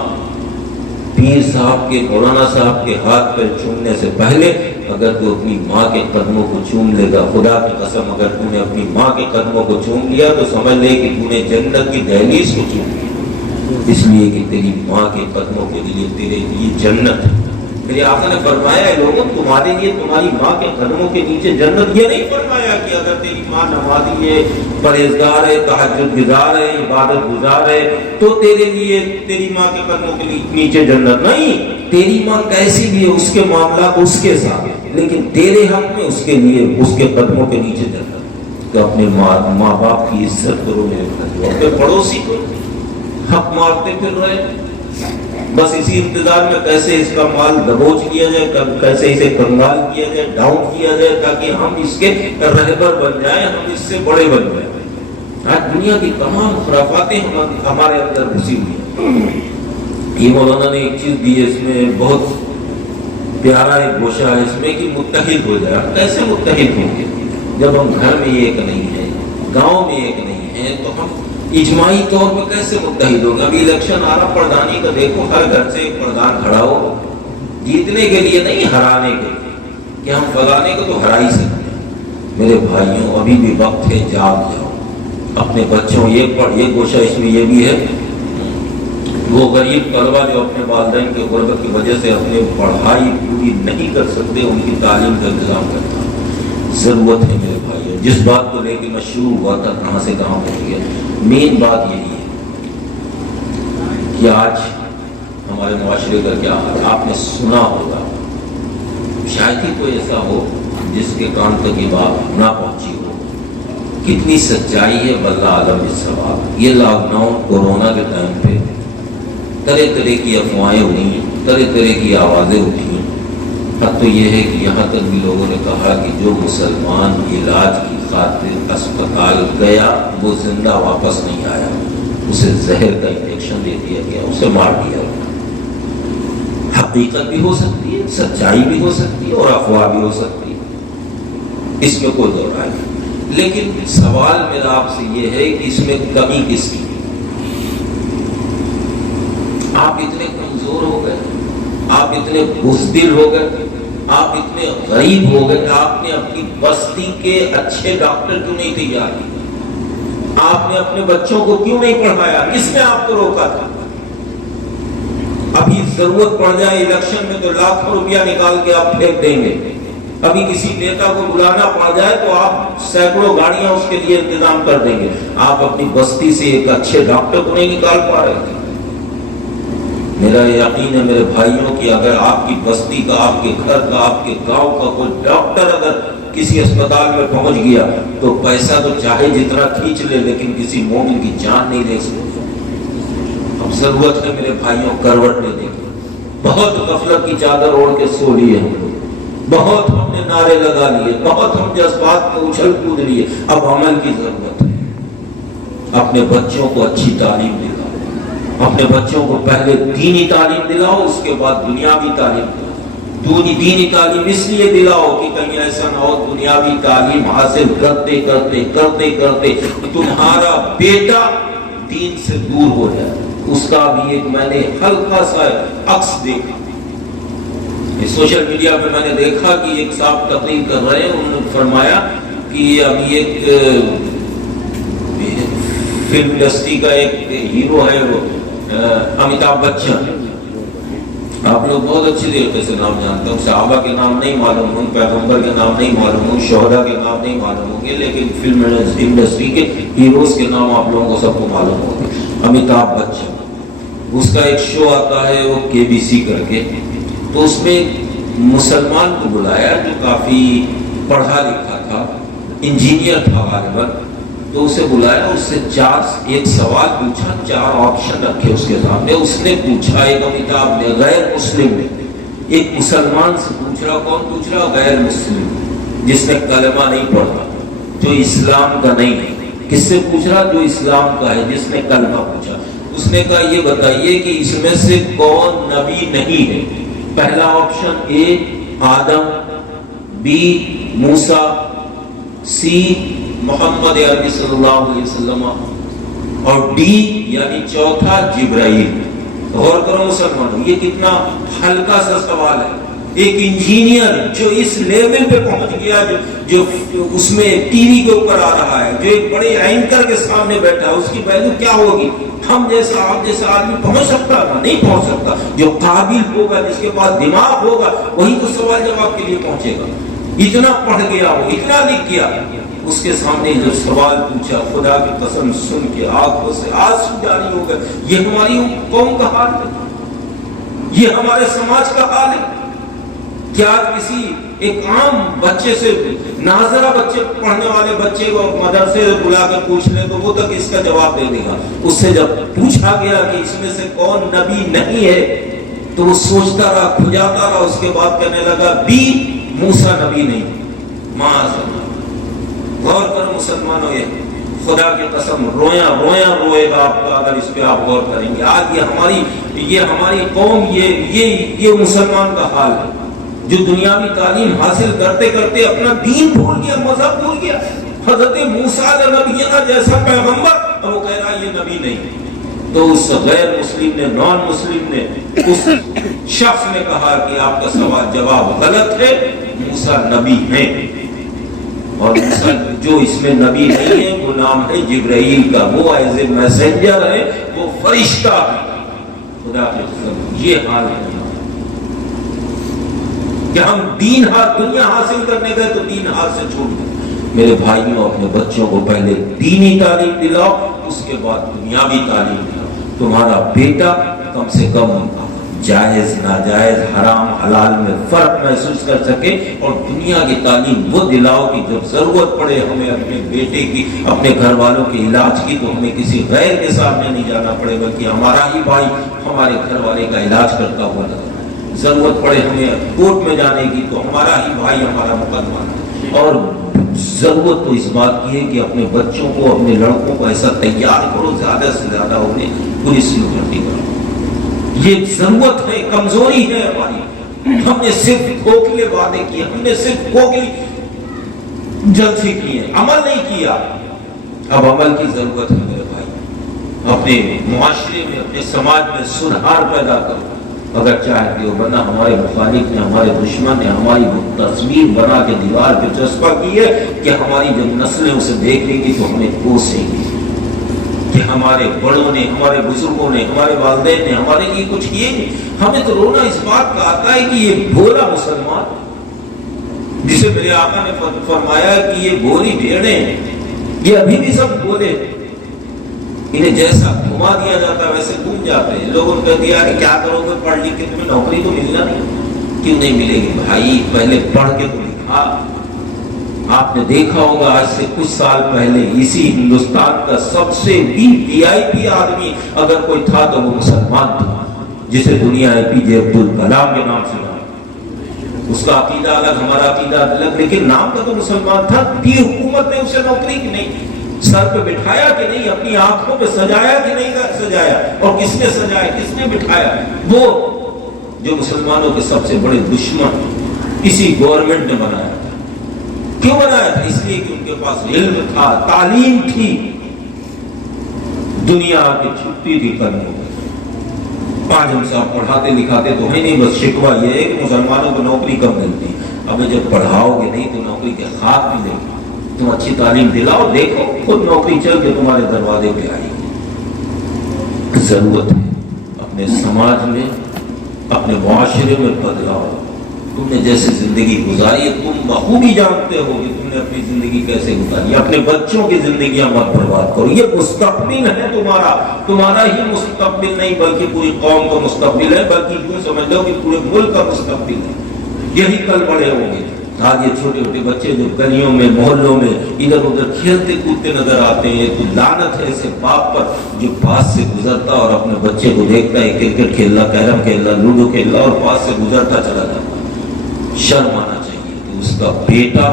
پیر صاحب کے، مولانا صاحب کے ہاتھ پر چومنے سے پہلے اگر تو اپنی ماں کے قدموں کو چوم لے گا، خدا کی قسم اگر تو نے اپنی ماں کے قدموں کو چوم لیا تو سمجھ لے کہ تو نے جنت کی دہلیز کو چوم لیا، اس لیے کہ تیری ماں کے قدموں کے لیے تیرے لیے جنت ہے۔ میرے آقا نے فرمایا ہے لوگوں، تمہارے لیے تمہاری ماں کے قدموں کے نیچے جنت۔ یہ نہیں فرمایا کہ اگر تیری ماں نمازی ہے، پرہیزگار ہے، تہجد گزار ہے، عبادت گزار ہے تو تیرے لیے تیری ماں کے قدموں کے نیچے جنت نہیں۔ تیری ماں کیسی بھی ہے، اس کے معاملات اس کے ساتھ، لیکن تیرے حق میں اس کے لیے اس کے قدموں کے نیچے جنت۔ کہ اپنے ماں باپ کی عزت کرو میرے بھائی، اپنے پڑوسی کو حق مارتے پھر رہے، بس اسی انتظار میں کیسے اس کا مال دبوچ کیا جائے، کیسے اسے کنگال کیا جائے، ڈاؤن کیا جائے، تاکہ ہم اس کے رہبر بن جائیں، ہم اس سے بڑے بن جائیں۔ آج دنیا کی تمام خرافاتیں ہمارے اندر گھسی ہوئی ہیں۔ یہ مولانا نے ایک چیز دی ہے، اس میں بہت پیارا ایک گوشہ ہے اس میں کہ متحد ہو جائے۔ ہم کیسے متحد ہوں گے جب ہم گھر میں ایک نہیں ہیں، گاؤں میں ایک نہیں ہیں، تو ہم اجماعی طور پر کیسے متحد ہوگا؟ ابھی الیکشن آ رہا، پردھانی کا دیکھو، ہر گھر سے ایک پردھان کھڑا ہو، جیتنے کے لیے نہیں، ہرانے کے لیے، کہ ہم فلانے کو تو ہرا ہی سکتے ہیں۔ میرے بھائیوں، ابھی بھی وقت ہے، جاگ جاؤ، اپنے بچوں یہ پڑھ، یہ گوشہ اس میں یہ بھی ہے، وہ غریب طلبہ جو اپنے والدین کے غربت کی وجہ سے اپنے پڑھائی پوری نہیں کر سکتے، ان کی تعلیم کا انتظام کرنا ضرورت ہے میرے بھائیوں۔ جس بات کو لے کے میں شروع ہوا تھا، کہاں سے کہاں پہنچ گیا، مین بات یہی ہے کہ آج ہمارے معاشرے کا کیا حال ہے۔ آپ نے سنا ہوگا، شاید ہی کوئی ایسا ہو جس کے کان تک یہ بات نہ پہنچی ہو، کتنی سچائی ہے واللہ عالم اس سوال۔ یہ لاک ڈاؤن کورونا کے ٹائم پہ طرح طرح کی افواہیں ہوئی، طرح طرح کی آوازیں اٹھی، حد تو یہ ہے کہ یہاں تک بھی لوگوں نے کہا کہ جو مسلمان علاج کی خاطر اسپتال گیا وہ زندہ واپس نہیں آیا، اسے زہر کا انجیکشن دے دیا گیا، اسے مار دیا گیا۔ حقیقت بھی ہو سکتی ہے، سچائی بھی ہو سکتی ہے اور افواہ بھی ہو سکتی ہے، اس میں کوئی دو رائے نہیں۔ لیکن سوال میرا آپ سے یہ ہے کہ اس میں کمی کس کی؟ آپ اتنے کمزور ہو گئے، آپ اتنے بزدل ہو گئے، آپ اتنے غریب ہو گئے کہ آپ نے اپنی بستی کے اچھے ڈاکٹر کیوں نہیں تیار کیے؟ آپ نے اپنے بچوں کو کیوں نہیں پڑھایا؟ کس نے آپ کو روکا تھا؟ ابھی ضرورت پڑ جائے الیکشن میں تو لاکھوں روپیہ نکال کے آپ پھینک دیں گے، ابھی کسی نیتا کو بلانا پڑ جائے تو آپ سینکڑوں گاڑیاں اس کے لیے انتظام کر دیں گے۔ آپ اپنی بستی سے ایک اچھے ڈاکٹر کو نہیں نکال پا رہے تھے۔ میرا یقین ہے میرے بھائیوں کی اگر آپ کی بستی کا، آپ کے گھر کا، آپ کے گاؤں کا کوئی ڈاکٹر اگر کسی اسپتال میں پہنچ گیا تو پیسہ تو چاہے جتنا کھینچ لے لیکن کسی مومن کی جان نہیں لے سکتا۔ اب ضرورت ہے میرے بھائیوں کروٹ لینے کی۔ بہت غفلت کی چادر اوڑھ کے سو لیے ہم لوگ، بہت ہم نے نعرے لگا لیے، بہت ہم جذبات میں اچھل کود لیے، اب عمل کی ضرورت ہے۔ اپنے بچوں کو اچھی تعلیم دلاؤ، اپنے بچوں کو پہلے دینی تعلیم دلاؤ، اس کے بعد دنیاوی تعلیم دلاؤ۔ دینی تعلیم اس لیے دلاؤ کہ کہیں ایسا نہ ہو دنیاوی تعلیم حاصل کرتے کرتے کرتے کرتے تمہارا بیٹا دین سے دور ہو جائے۔ اس کا بھی ایک میں نے ہلکا سا عکس دیکھا سوشل میڈیا پہ، میں نے دیکھا کہ ایک صاحب تقریر کر رہے ہیں، انہوں نے فرمایا کہ ابھی ایک فلم انڈسٹری کا ایک ہیرو ہے وہ امیتابھ بچن، آپ لوگ بہت اچھی طریقے سے نام جانتے ہیں، صحابہ کے نام نہیں معلوم ہوں، پیغمبر کے نام نہیں معلوم ہوں، شہداء کے نام نہیں معلوم ہوں گے، لیکن فلم انڈسٹری کے ہیروز کے نام آپ لوگوں کو سب کو معلوم ہوگا۔ امیتابھ بچن، اس کا ایک شو آتا ہے وہ KBC کر کے، تو اس میں مسلمان کو بلایا جو کافی پڑھا لکھا تھا، انجینئر تھا غالباً، تو اسے بلایا، اس سے ایک سوال پوچھا، 4 آپشن رکھے اس کے سامنے، اس نے پوچھا، ایک امیتابھ نے غیر مسلم نے ایک مسلمان سے پوچھ رہا، کون پوچھ رہا؟ غیر مسلم، جس نے کلمہ نہیں پڑھا، جو اسلام کا نہیں ہے۔ کس سے پوچھ رہا؟ جو اسلام کا ہے، جس نے کلمہ پوچھا۔ اس نے کہا یہ بتائیے کہ اس میں سے کون نبی نہیں ہے؟ پہلا option A Adam, B Musa, C محمد عربی صلی اللہ علیہ وسلم، اور D یعنی چوتھا جبرائیل۔ غور کرو مسلمانوں، یہ کتنا ہلکا سا سوال ہے۔ ایک انجینئر جو اس لیول پہ پہنچ گیا، جو اس میں ٹی وی کے اوپر آ رہا ہے، جو ایک بڑے اینکر کے سامنے بیٹھا ہے، اس کی ویلیو کیا ہوگی؟ ہم جیسا آپ جیسا آدمی پہنچ سکتا ہے؟ نہیں پہنچ سکتا۔ جو قابل ہوگا، جس کے پاس دماغ ہوگا، وہی تو سوال جواب کے لیے پہنچے گا۔ اتنا پڑھ گیا ہو، اتنا لکھ گیا، اس کے سامنے جو سوال پوچھا، خدا کی قسم سن کے آنکھوں سے آنسو جاری ہو گئے۔ یہ ہماری قوم کا حال ہے، یہ ہمارے سماج کا حال ہے۔ کیا کسی ایک عام بچے سے، ناظرہ بچے، پڑھنے والے بچے کو مدرسے بلا کے پوچھ لے تو وہ تک اس کا جواب دے دے گا۔ اس سے جب پوچھا گیا کہ اس میں سے کون نبی نہیں ہے تو وہ سوچتا رہا، کھجاتا رہا، اس کے بعد کہنے لگا B موسیٰ نبی نہیں۔ معاذ اللہ۔ غور کرو مسلمانوں، یہ خدا کی قسم رویا رویا روئے گا آپ کا اگر اس پہ آپ غور کریں گے۔ آج یہ ہماری قوم، یہ مسلمان کا حال ہے جو دنیاوی تعلیم حاصل کرتے کرتے اپنا دین بھول گیا، مذہب بھول گیا۔ حضرت موسیٰ نبینا جیسا پیغمبر، اور وہ کہہ رہا ہے یہ نبی نہیں۔ تو اس غیر مسلم نے، نان مسلم نے، اس شخص نے کہا کہ آپ کا سوال جواب غلط ہے، موسیٰ نبی ہیں، اور موسیٰ جو اس میں نبی نہیں ہے وہ نام ہے جبرائیل کا، وہ ایز اے میسنجر ہے، وہ فرشتہ ہے۔ خدا کے قسم یہ حال ہے کہ ہم دین دنیا حاصل کرنے گئے تو دین ہاتھ سے چھوڑ گئے۔ میرے بھائیوں، اپنے بچوں کو پہلے دینی تعلیم دلاؤ، اس کے بعد دنیاوی تعلیم دلاؤ۔ تمہارا بیٹا کم سے کم جائز ناجائز حرام حلال میں فرق محسوس کر سکے، اور دنیا کی تعلیم وہ دلاؤ کہ جب ضرورت پڑے ہمیں اپنے بیٹے کی، اپنے گھر والوں کے علاج کی، تو ہمیں کسی غیر کے سامنے نہیں جانا پڑے، بلکہ ہمارا ہی بھائی ہمارے گھر والے کا علاج کرتا ہوا نظر آئے۔ ضرورت پڑے ہمیں کورٹ میں جانے کی تو ہمارا ہی بھائی ہمارا مقدمہ، اور ضرورت تو اس بات کی ہے کہ اپنے بچوں کو، اپنے لڑکوں کو ایسا تیار کرو، زیادہ سے زیادہ انہیں پولیس میں بھرتی کرو۔ یہ ضرورت ہے، کمزوری ہے ہماری۔ ہم نے صرف کھوکھلے وعدے کیے، ہم نے صرف کھوکھلی جلسے کیے، عمل نہیں کیا۔ اب عمل کی ضرورت ہے میرے بھائی۔ اپنے معاشرے میں، اپنے سماج میں سدھار پیدا کرو اگر چاہتے ہو، ورنہ ہمارے مخالف نے، ہمارے دشمن نے ہماری تصویر بنا کے دیوار پہ چسپا کی ہے کہ ہماری جب نسلیں اسے دیکھیں گی تو ہمیں کوسیں گی کہ ہمارے بڑوں نے، ہمارے بزرگوں نے، ہمارے والدین نے ہمارے لیے کچھ کیے نہیں۔ ہمیں تو رونا اس بات کا آتا ہے کہ یہ بھولا مسلمان، جسے میرے آقا نے فرمایا کہ یہ بھولی بھیڑیں ہیں، یہ ابھی بھی سب بھولے، انہیں جیسا گھما دیا جاتا ہے ویسے گھوم جاتے ہیں۔ لوگوں نے کہہ دیا کہ کیا کرو گے پڑھ لکھ کے، تمہیں نوکری تو ملنا نہیں۔ کیوں نہیں ملے گی بھائی؟ پہلے پڑھ کے تو لکھا۔ آپ نے دیکھا ہوگا آج سے کچھ سال پہلے اسی ہندوستان کا سب سے وی آئی پی آدمی اگر کوئی تھا تو وہ مسلمان تھا، جسے دنیا اے پی جے عبد الکلام کے نام سے جانا۔ اس کا عقیدہ الگ، ہمارا عقیدہ الگ، لیکن نام کا تو مسلمان تھا۔ دی حکومت نے اسے نوکری کی نہیں، سر پہ بٹھایا کہ نہیں، اپنی آنکھوں پہ سجایا کہ نہیں سجایا، اور کس نے سجایا، کس نے بٹھایا؟ وہ جو مسلمانوں کے سب سے بڑے دشمن اسی گورنمنٹ نے بنایا تھا۔ کیوں بنایا تھا؟ اس لیے کہ ان کے پاس علم تھا، تعلیم تھی، دنیا کی چھٹی تھی کرنے میں۔ پانچ ہم صاحب پڑھاتے لکھاتے تو ہے نہیں، بس شکوہ یہ ہے کہ مسلمانوں کو نوکری کم ملتی۔ اب جب پڑھاؤ گے نہیں تو نوکری کے خواب ملے گی۔ تم اچھی تعلیم دلاؤ، دیکھو خود نوکری چل کے تمہارے دروازے پہ آئے گی۔ ضرورت ہے اپنے سماج میں، اپنے معاشرے میں بدلاؤ۔ تم نے جیسے زندگی گزاری ہے، تم بخوبی جانتے ہو کہ تم نے اپنی زندگی کیسے گزاری۔ اپنے بچوں کی زندگیاں مت برباد کرو، یہ مستقبل ہے تمہارا، تمہارا ہی مستقبل نہیں بلکہ پوری قوم کا مستقبل ہے، بلکہ یوں سمجھ لو کہ پورے ملک کا مستقبل ہے۔ یہی کل بڑے ہوں گے۔ آج یہ چھوٹے چھوٹے بچے جو گلیوں میں، محلوں میں ادھر ادھر کھیلتے کودتے نظر آتے ہیں، تو لعنت ہے ایسے باپ پر جو پاس سے گزرتا اور اپنے بچے کو دیکھتا ہے کرکٹ کھیل رہا، کیرم کھیل رہا، لوڈو کھیل رہا، اور پاس سے گزرتا چلا جاتا۔ شرم آنا چاہیے کہ اس کا بیٹا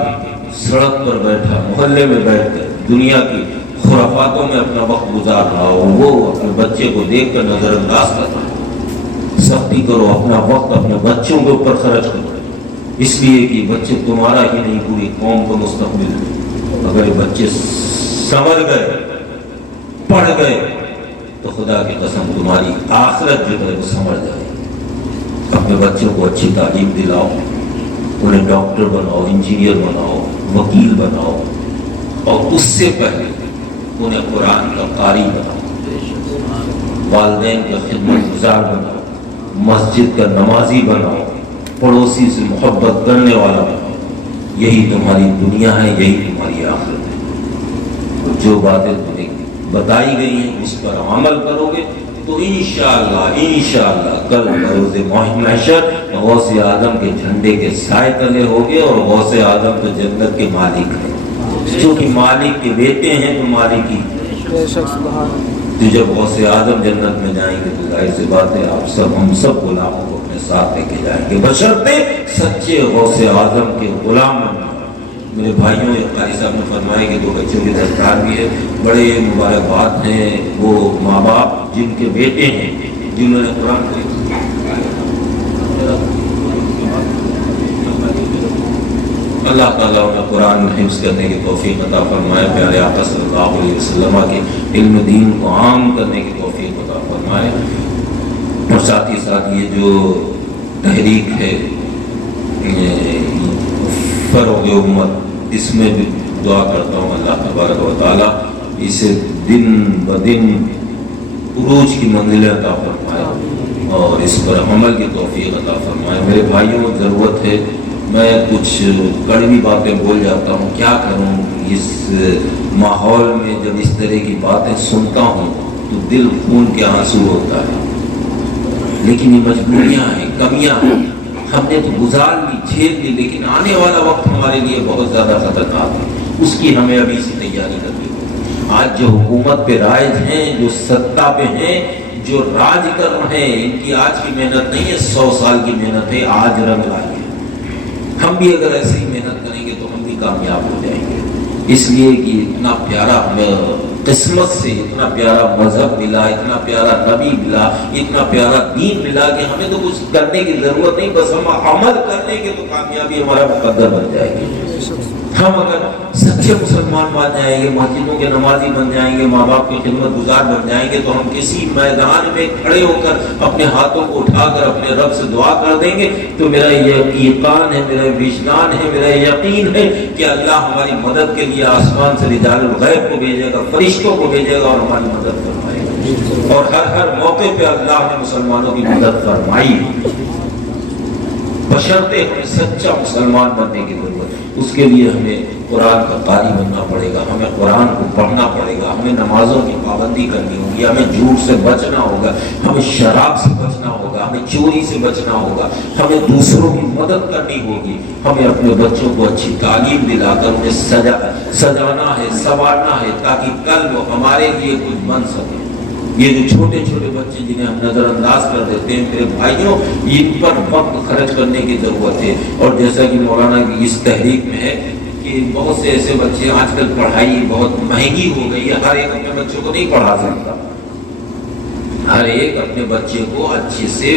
سڑک پر بیٹھا، محلے میں بیٹھ کر دنیا کی خرافاتوں میں اپنا وقت گزار رہا ہو، وہ اپنے بچے کو دیکھ کر نظر انداز کر رہا ہے۔ سختی کرو، اپنا وقت اپنے بچوں کے اوپر خرچ کرو، اس لیے کہ بچے تمہارا ہی نہیں پوری قوم کا مستقبل ہے۔ اگر یہ بچے سنور گئے، پڑھ گئے، تو خدا کی قسم تمہاری آخرت جو ہے وہ سنور جائے۔ اپنے بچوں کو اچھی تعلیم دلاؤ، انہیں ڈاکٹر بناؤ، انجینئر بناؤ، وکیل بناؤ، اور اس سے پہلے انہیں قرآن کا قاری بناؤ، والدین کا خدمت گزار بناؤ، مسجد کا نمازی بناؤ، پڑوسی سے محبت کرنے والا بناؤ۔ یہی تمہاری دنیا ہے، یہی تمہاری آخرت ہے۔ جو باتیں تمہیں بتائی گئی ہیں اس پر عمل کرو گے تو انشاءاللہ کل بروز محشر غوث اعظم کے جھنڈے کے سائے تلے ہوگے، اور غوث اعظم تو جنت کے مالک ہیں، جو کہ مالک کے بیٹے ہیں تو مالک ہی۔ تو جب غوث اعظم جنت میں جائیں گے تو ظاہر سی بات ہے آپ سب، ہم سب غلاموں کو اپنے ساتھ لے کے جائیں گے، بشرطے سچے غوث اعظم کے غلام بننا۔ میرے بھائیوں، ایک قاری صاحب نے فرمایا کہ 2 بچوں کی دستار بھی ہے، بڑے مبارکباد ہیں وہ ماں باپ جن کے بیٹے ہیں جنہوں نے قرآن اللہ تعالیٰ انہیں قرآن حفظ کرنے کی توفیق عطا فرمائے، پیارے آقا صلی اللہ علیہ وسلم کے علم دین کو عام کرنے کی توفیق عطا فرمائے، اور ساتھ ہی ساتھ یہ جو تحریک ہے فروغ امت، اس میں بھی دعا کرتا ہوں اللہ تبارک و تعالیٰ اسے دن بدن عروج کی منزلیں عطا فرمائے اور اس پر عمل کی توفیق عطا فرمائے۔ میرے بھائیوں، ضرورت ہے، میں کچھ کڑوی باتیں بول جاتا ہوں، کیا کروں، اس ماحول میں جب اس طرح کی باتیں سنتا ہوں تو دل خون کے آنسو ہوتا ہے، لیکن یہ مجبوریاں ہیں، کمیاں ہیں، ہم نے تو گزار لی، جھیل لی، لیکن آنے والا وقت ہمارے لیے بہت زیادہ خطرناک ہے، اس کی ہمیں ابھی سے تیاری کرنی ہے۔ آج جو حکومت پہ رائج ہیں، جو ستہ پہ ہیں، جو راج کر رہے ہیں، ان کی آج کی محنت نہیں ہے، 100 سال کی محنت ہے، آج رنگ لائی ہے۔ ہم بھی اگر ایسے ہی محنت کریں گے تو ہم بھی کامیاب ہو جائیں گے، اس لیے کہ اتنا پیارا قسمت سے اتنا پیارا مذہب ملا، اتنا پیارا نبی ملا، اتنا پیارا دین ملا کہ ہمیں تو کچھ کرنے کی ضرورت نہیں، بس ہم عمل کر لیں گے تو کامیابی ہمارا مقدر بن جائے گی۔ ہم اگر سچے مسلمان بن جائیں گے، مسجدوں کے نمازی بن جائیں گے، ماں باپ کی خدمت گزار بن جائیں گے، تو ہم کسی میدان میں کھڑے ہو کر اپنے ہاتھوں کو اٹھا کر اپنے رب سے دعا کر دیں گے، تو میرا یقین ہے، میرا وجدان ہے، میرا یقین ہے کہ اللہ ہماری مدد کے لیے آسمان سے رجال الغیب کو بھیجے گا، فرشتوں کو بھیجے گا اور ہماری مدد فرمائے گا، اور ہر موقع پہ اللہ نے مسلمانوں کی مدد فرمائی، بشرطے ہمیں سچا مسلمان بننے کی ضرورت ہے۔ اس کے لیے ہمیں قرآن کا قاری بننا پڑے گا، ہمیں قرآن کو پڑھنا پڑے گا، ہمیں نمازوں کی پابندی کرنی ہوگی، ہمیں جھوٹ سے بچنا ہوگا، ہمیں شراب سے بچنا ہوگا، ہمیں چوری سے بچنا ہوگا، ہمیں دوسروں کی مدد کرنی ہوگی، ہمیں اپنے بچوں کو اچھی تعلیم دلا کر انہیں سجانا ہے، سنوارنا ہے، تاکہ کل وہ ہمارے لیے کچھ بن سکے۔ یہ جو چھوٹے چھوٹے بچے جنہیں ہم نظر انداز کر دیتے ہیں، میرے بھائیوں، ان پر وقت خرچ کرنے کی ضرورت ہے، اور جیسا کہ مولانا کی اس تحریک میں ہے کہ بہت سے ایسے بچے، آج کل پڑھائی بہت مہنگی ہو گئی ہے، ہر ایک اپنے بچوں کو نہیں پڑھا سکتا، ہر ایک اپنے بچے کو اچھے سے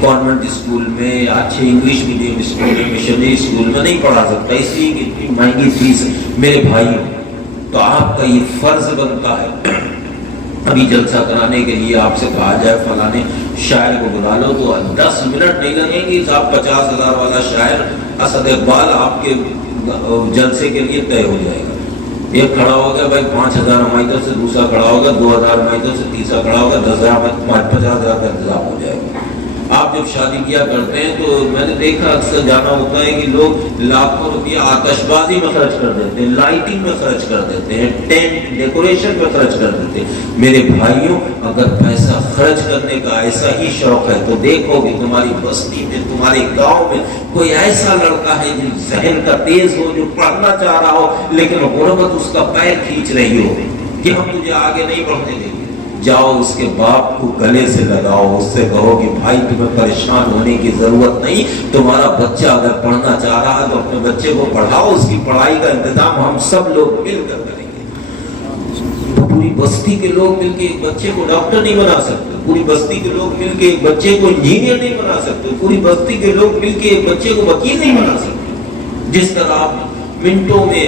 کانوینٹ اسکول میں یا اچھے انگلش میڈیم اسکول میں، مشنری اسکول میں نہیں پڑھا سکتا، اس لیے کہ اتنی مہنگی فیس ہے۔ میرے بھائیوں، تو آپ کا یہ فرض بنتا ہے، ابھی جلسہ کرانے کے لیے آپ سے کہا جائے فلانے شاعر کو بلا لو، تو 10 منٹ نہیں لگیں گے، صاحب 50,000 والا شاعر اسد اقبال آپ کے جلسے کے لیے طے ہو جائے گا۔ ایک کھڑا ہوگا بھائی 5,000 حمایتوں سے، دوسرا کھڑا ہوگا 2,000 حمایتوں سے، تیسرا کھڑا ہوگا 10,000 50,000 کا انتظام ہو جائے گا۔ آپ جب شادی کیا کرتے ہیں تو میں نے دیکھا اکثر جانا ہوتا ہے کہ لوگ لاکھوں روپیہ آتش بازی میں خرچ کر دیتے ہیں، لائٹنگ میں خرچ کر دیتے ہیں، ٹینٹ ڈیکوریشن میں خرچ کر دیتے ہیں۔ میرے بھائیوں، اگر پیسہ خرچ کرنے کا ایسا ہی شوق ہے تو دیکھو کہ تمہاری بستی میں، تمہارے گاؤں میں کوئی ایسا لڑکا ہے جو ذہن کا تیز ہو، جو پڑھنا چاہ رہا ہو، لیکن غربت اس کا پیر کھینچ رہی ہو کہ ہم تجھے آگے نہیں بڑھنے دیں گے۔ جاؤ اس کے باپ کو گلے سے لگاؤ، اس سے کہو کہ بھائی تمہیں پریشان ہونے کی ضرورت نہیں، تمہارا بچہ اگر پڑھنا چاہ رہا ہے تو اپنے بچے کو پڑھاؤ، اس کی پڑھائی کا انتظام ہم سب لوگ مل کر کریں گے۔ پوری بستی کے لوگ مل کے ایک بچے کو ڈاکٹر نہیں بنا سکتے، پوری بستی کے لوگ مل کے ایک بچے کو انجینئر نہیں بنا سکتے، پوری بستی کے لوگ مل کے ایک بچے کو وکیل نہیں بنا سکتے۔ جس طرح آپ منٹوں میں،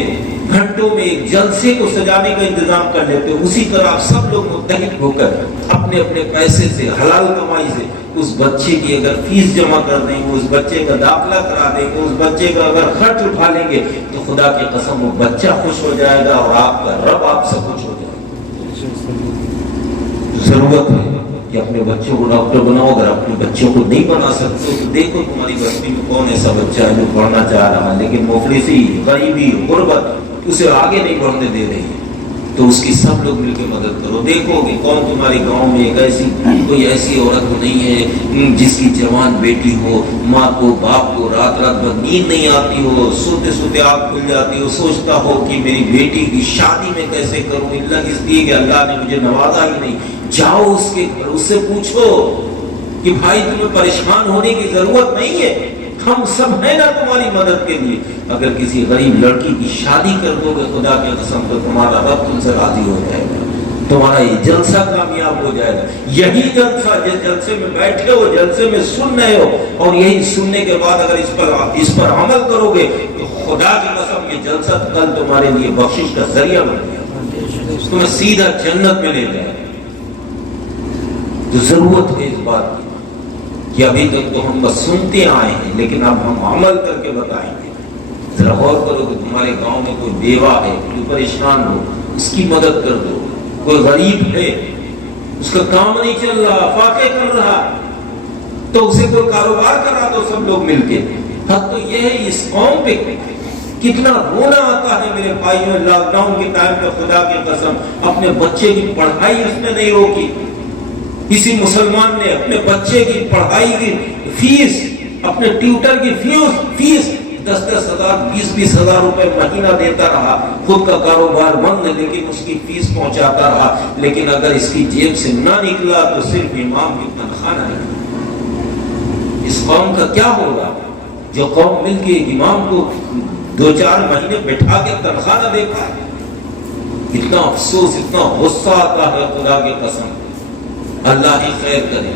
گھنٹوں میں ایک جلسے کو سجانے کا انتظام کر لیتے ہو، اسی طرح آپ سب لوگ متحد ہو کر اپنے اپنے پیسے سے، حلال کمائی سے اس بچے کی اگر فیس جمع کر دیں گے، اس بچے کا داخلہ کرا دیں گے، اس بچے کا اگر خرچ اٹھا لیں گے، تو خدا کی قسم وہ بچہ خوش ہو جائے گا اور آپ کا رب آپ سے خوش ہو جائے گا۔ ضرورت ہے کہ اپنے بچوں کو ڈاکٹر بناؤ، اگر اپنے بچوں کو نہیں بنا سکتے تو دیکھو تمہاری بستی میں کون ایسا بچہ ہے جو پڑھنا چاہ رہا ہے لیکن مفلسی، غریبی، غربت اسے آگے نہیں بڑھنے دے رہی ہے، تو اس کی سب لوگ مل کے مدد کرو۔ دیکھو کہ کون تمہارے گاؤں میں کوئی ایسی عورت نہیں ہے جس کی جوان بیٹی ہو، ماں کو، باپ کو رات رات بھر نیند نہیں آتی ہو، سوتے سوتے آنکھ کھل جاتی ہو، سوچتا ہو کہ میری بیٹی کی شادی میں کیسے کروں، اللہ اس لیے کہ اللہ نے مجھے نوازا ہی نہیں۔ جاؤ اس کے گھر، اس سے پوچھو کہ بھائی تمہیں پریشان ہونے کی ضرورت نہیں ہے، ہم سب ہیں نا تمہاری مدد کے لیے۔ اگر کسی غریب لڑکی کی شادی کر دو گے خدا کی قسم تو تمہارا رب تم سے راضی ہو جائے گا، تمہارا یہ جلسہ کامیاب ہو جائے گا۔ یہی جلسہ جس جلسے میں بیٹھے ہو، جلسے میں سن رہے ہو، اور یہی سننے کے بعد اگر اس پر عمل کرو گے تو خدا کی قسم یہ جلسہ کل تمہارے لیے بخشش کا ذریعہ بن گیا، تمہیں سیدھا جنت میں لے جائے۔ تو ضرورت ہے اس بات کی کہ ابھی تک تو ہم بس سنتے آئے ہیں، لیکن اب ہم عمل کر کے بتائیں گے۔ ذرا غور کرو کہ تمہارے گاؤں میں کوئی بیوہ ہے، کوئی پریشان ہو، اس کی مدد کر دو۔ کوئی غریب ہے، اس کا کام نہیں چل رہا، فاقے کر رہا، تو اسے کوئی کاروبار کرا دو سب لوگ مل کے۔ حق تو یہ ہے اس قوم پہ کتنا رونا آتا ہے میرے بھائیوں۔ لاک ڈاؤن کے ٹائم پہ خدا کی قسم اپنے بچے کی پڑھائی اس نے نہیں روکی۔ کسی مسلمان نے اپنے بچے کی پڑھائی کی فیس، اپنے ٹیوٹر کی فیس 10-10 ہزار 20-20 ہزار روپے مہینہ دیتا رہا، خود کا کاروبار بند لیکن اس کی فیس پہنچاتا رہا۔ لیکن اگر اس کی جیب سے نہ نکلا تو صرف امام کی تنخواہ نہ نکلا۔ اس قوم کا کیا ہوگا جو قوم مل کے امام کو 2-4 مہینے بٹھا کے تنخواہ نہ دے پائے؟ اتنا افسوس، اتنا غصہ آتا ہے خدا کی قسم۔ اللہ ہی خیر کرے۔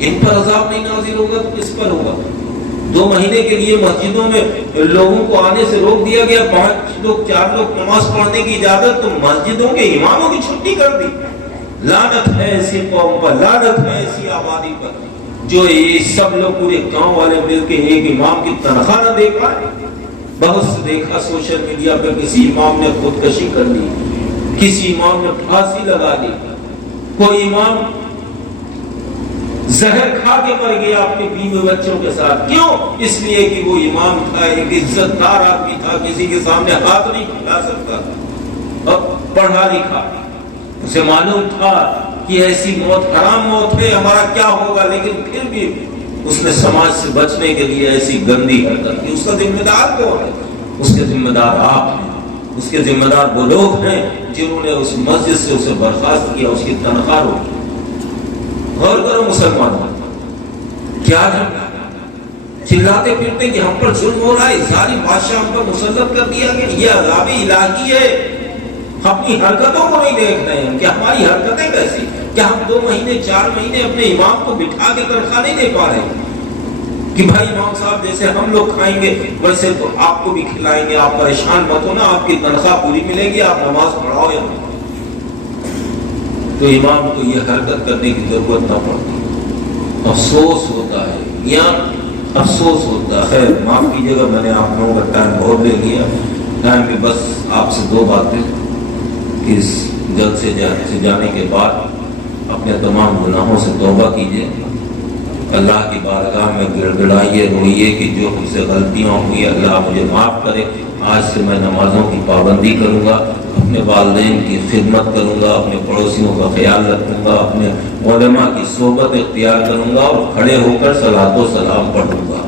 ان پر عذاب نہیں نازل ہوگا تو کس پر ہوگا؟ 2 مہینے کے لیے مسجدوں میں لوگوں کو آنے سے روک دیا گیا، 5 لوگ 4 لوگ نماز پڑھنے کی اجازت، تو مسجدوں کے اماموں کی چھٹی کر دی۔ لعنت ہے ایسی قوم پر، لعنت ہے ایسی آبادی پر جو یہ سب لوگ پورے گاؤں والے مل کے ایک امام کی تنخواہ نہ دے پائے۔ بہت سے دیکھا سوشل میڈیا پہ کسی امام نے خودکشی کر لی، کسی امام نے پھانسی لگا لی، کوئی امام زہر کھا کے مر گیا اپنے بیوی بچوں کے ساتھ۔ کیوں؟ اس لیے کہ وہ امام تھا، ایک عزت دار آدمی تھا، کسی کے سامنے ہاتھ نہیں پھیلا سکتا تھا، اب پڑھا لکھا، اسے معلوم تھا کہ ایسی موت حرام موت ہے، ہمارا کیا ہوگا، لیکن پھر بھی اس نے سماج سے بچنے کے لیے ایسی گندی حرکت کی۔ اس کا ذمہ دار کون ہے؟ اس کے ذمہ دار آپ ہیں، اس کے ذمہ دار وہ لوگ ہیں جنہوں نے اس مسجد سے اسے برخاست کیا، اس کی تنخواہ روکی۔ غور کرو مسلمانوں، کیا چلاتے پھرتے کہ ہم پر ظلم ہو رہا ہے، ظالم بادشاہ ہم پر مسلط کر دیا گیا، یہ عذاب الہی ہے۔ اپنی حرکتوں کو نہیں دیکھ رہے ہیں کہ ہماری حرکتیں کیسی، کیا ہم 2 مہینے 4 مہینے اپنے امام کو بٹھا کے تنخواہ نہیں دے پا رہے کہ بھائی امام صاحب جیسے ہم لوگ کھائیں گے ویسے تو آپ کو بھی کھلائیں گے، آپ پریشان مت ہونا، آپ کی تنخواہ پوری ملے گی، آپ نماز پڑھاؤ یا نہیں۔ تو امام کو یہ حرکت کرنے کی ضرورت نہ پڑتی۔ افسوس ہوتا ہے، یا افسوس ہوتا ہے۔ معاف کیجیے گا، میں نے آپ لوگوں کا ٹائم بہت لے لیا۔ ٹائم میں بس آپ سے 2 باتیں، اس جلد سے جانے کے بعد اپنے تمام گناہوں سے توبہ کیجیے، اللہ کی بارگاہ میں گڑ گڑائیے، روئیے کہ جو مجھ سے غلطیاں ہوئی اللہ مجھے معاف کرے۔ آج سے میں نمازوں کی پابندی کروں گا، اپنے والدین کی خدمت کروں گا، اپنے پڑوسیوں کا خیال رکھوں گا، اپنے علماء کی صحبت اختیار کروں گا اور کھڑے ہو کر صلاۃ و سلام پڑھوں گا۔